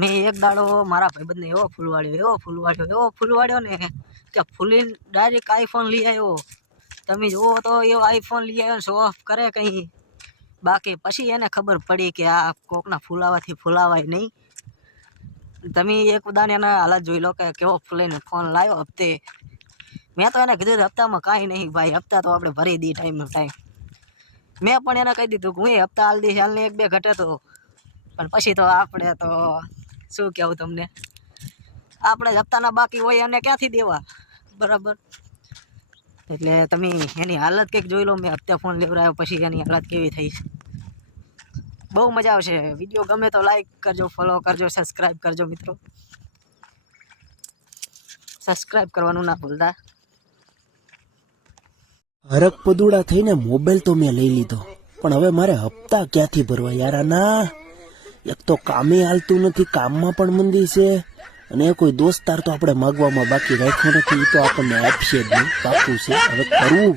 મેં એક દાડો મારા ભાઈબંધને એવો ફૂલવાડ્યો ને કે ફૂલીને ડાયરેક્ટ આઈફોન લઈ આવ્યો. તમે જુઓ તો એવો આઈફોન લઈ આવ્યો, શો ઓફ કરે કંઈ. બાકી પછી એને ખબર પડી કે આ કોકના ફૂલાવાથી ફૂલાવાય નહીં. તમે એક ઉદાહરણ એના હાલત જોઈ લો કે કેવો ફૂલાઈને ફોન લાવ્યો હપ્તે. મેં તો એને કીધું હપ્તામાં કાંઈ નહીં ભાઈ, હપ્તા તો આપણે ભરી દઈએ ટાઈમનો ટાઈમ. મેં પણ એને કહી દીધું કે હું હપ્તા હાલ દઈશ, હાલને એક બે ઘટે તો. પણ પછી તો આપણે તો શું કહેવું તમને, આપણે જ હપ્તાના બાકી હોય અને ક્યાંથી દેવા, બરાબર. એટલે તમે એની હાલત કંઈક જોઈ લો. મેં હપ્તે ફોન લેવડાવ્યો પછી એની હાલત કેવી થઈ. બહુ મજા આવશે. વિડીયો ગમે તો લાઈક કરજો, ફોલો કરજો, સબસ્ક્રાઈબ કરજો મિત્રો. સબસ્ક્રાઈબ કરવાનું ના ભૂલતા. હરક પદુડા થઈને મોબાઈલ તો મેં લઈ લીધો, પણ હવે મારે હપ્તા ક્યાંથી ભરવા યાર? આના એક તો કામે હાલતું નથી, કામમાં પણ મંદી છે, અને કોઈ દોસ્તાર તો આપણે માગવામાં બાકી રાખ્યો નથી. એ તો આપણને આપશે જ નહીં, પાકું છે. હવે કરવું